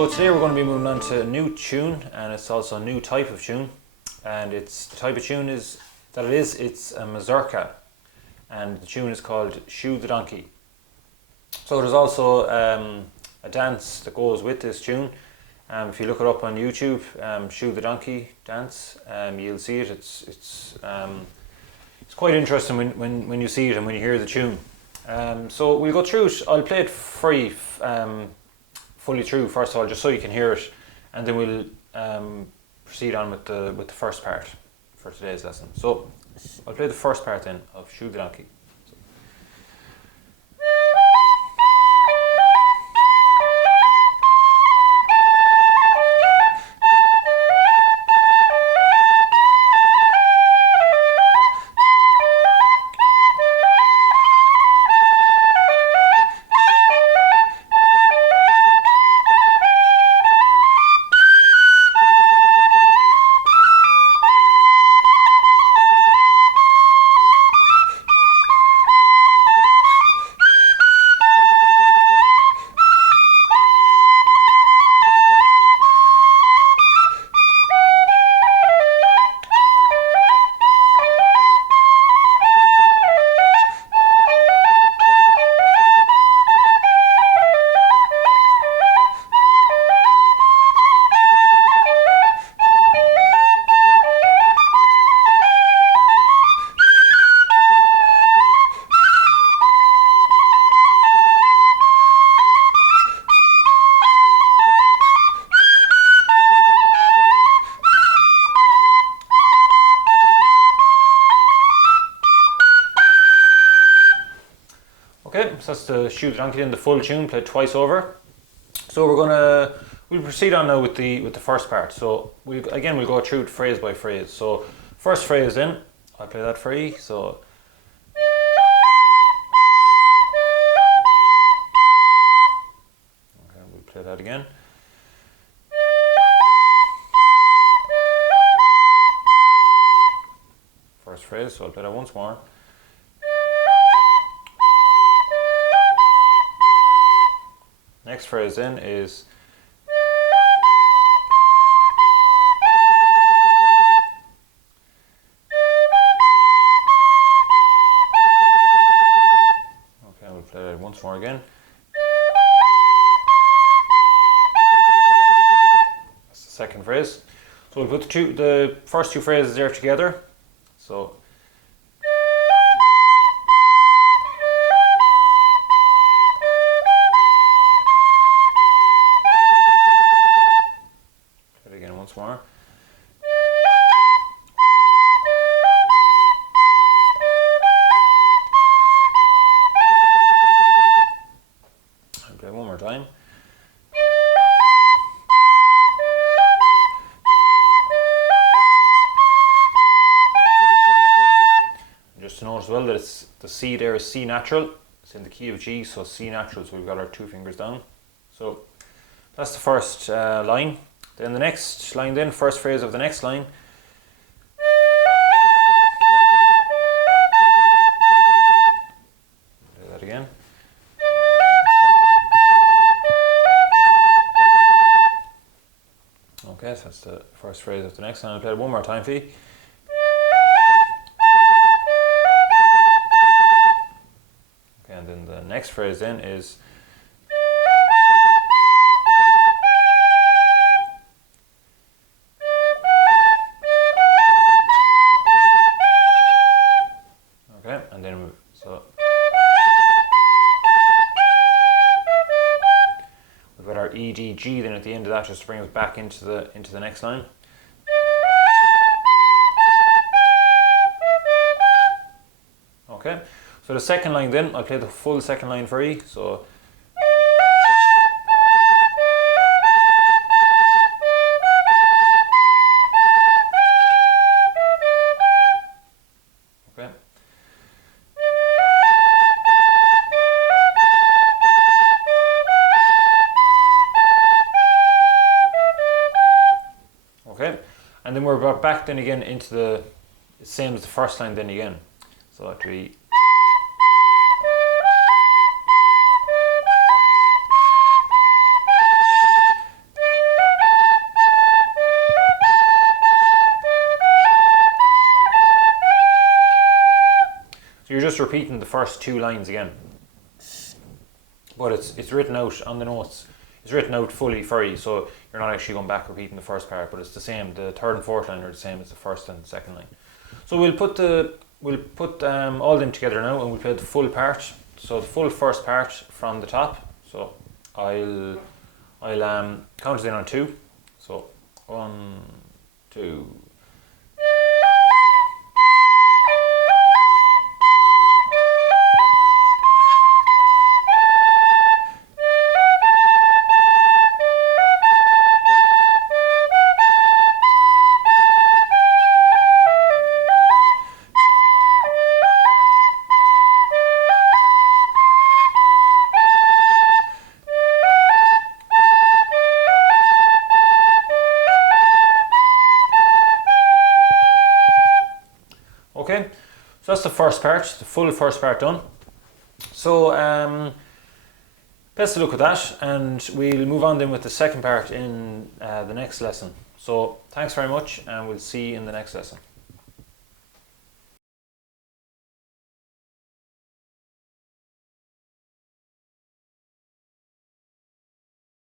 So today we're going to be moving on to a new tune, and it's also a new type of tune. And it's the type of tune it's a mazurka, and the tune is called Shoe the Donkey. So there's also a dance that goes with this tune. If you look it up on YouTube, Shoe the Donkey dance, you'll see it. It's quite interesting when you see it and when you hear the tune. So we'll go through it. I'll play it fully through first of all, just so you can hear it, and then we'll proceed on with the first part for today's lesson. So I'll play the first part then of Shoe the Donkey. Okay, so that's the Shoe the Donkey in the full tune, played twice over. So we'll proceed on now with the first part. So we'll go through it phrase by phrase. So first phrase in, I'll play that for you. So okay, we'll play that again. First phrase, so I'll play that once more. Next phrase in is okay, we'll play that once more again. That's the second phrase. So we'll put the first two phrases there together. So once more. I'll play one more time. Just to note as well that it's the C there is C natural. It's in the key of G, so C natural. So we've got our two fingers down. So that's the first line. Then the next line, first phrase of the next line. Do that again. Okay, so that's the first phrase of the next line. I'll play it one more time for you. Okay, and then the next phrase then is and then so we've got our E, D, G then at the end of that, just to bring us back into the next line. Okay, so the second line then, I'll play the full second line for you. So okay. Okay, and then we're brought back then again into the same as the first line then again. So actually you're just repeating the first 2 lines again. But it's written out on the notes. It's written out fully for you, so you're not actually going back repeating the first part, but it's the same. The third and fourth line are the same as the first and second line. So we'll put all them together now, and we'll play the full part. So the full first part from the top. So I'll count it in on 2. So 1, 2. Okay, so that's the first part, the full first part done. So best of luck with that, and we'll move on then with the second part in the next lesson. So thanks very much, and we'll see you in the next lesson.